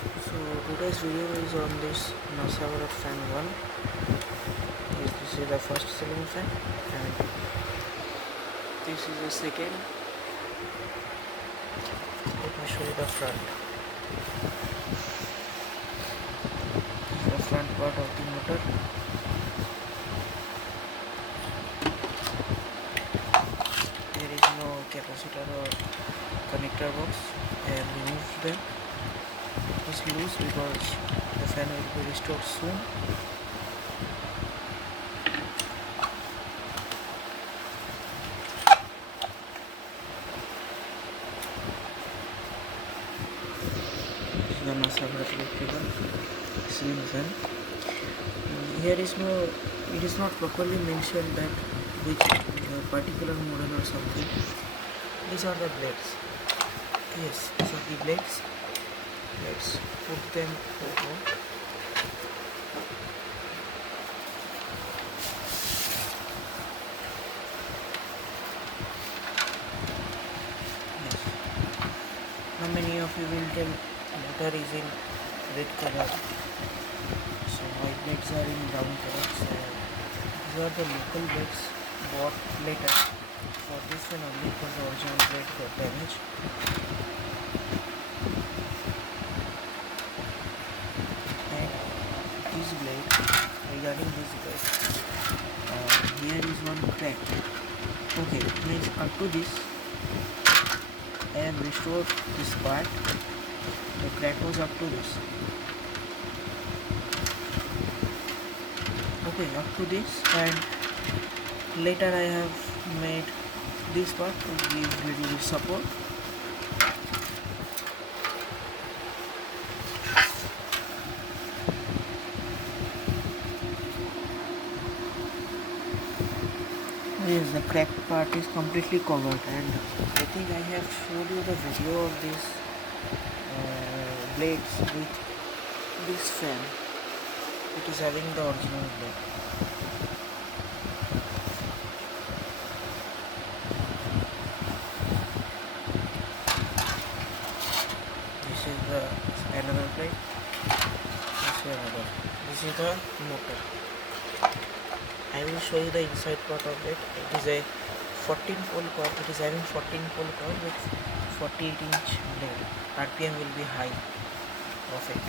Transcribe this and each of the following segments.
So today's video is on this bharat fan 1. This is the first ceiling fan and this is the second. Let me show you the front. This is the front part of the motor. There is no capacitor or connector box. I have removed them. It is loose because the fan will be restored soon. This is the bharat electrical ceiling fan. Here is no, it is not properly mentioned that which particular model or something. These are the blades. Yes, these are the blades. Let's put them over. Yes. Now many of you will tell motor is in red color, so my blades are in brown color. So these are the local blades bought later for this one only because the original blade got damaged. And this blade, regarding this blade, here is one crack. Okay, means up to this I have restored this part. The crack was up to this. Okay, up to this, and later I have made this part to give little support. Yes, the cracked part is completely covered, and I think I have showed you the video of this blades with this fan. It is having the original blade. This is the another blade. This is another. This is the motor. I will show you the inside part of it. It is a 14 pole coil. It is having 14 pole coil with 48-inch blade. RPM will be high of it.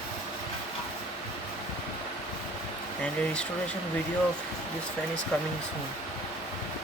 And a restoration video of this fan is coming soon.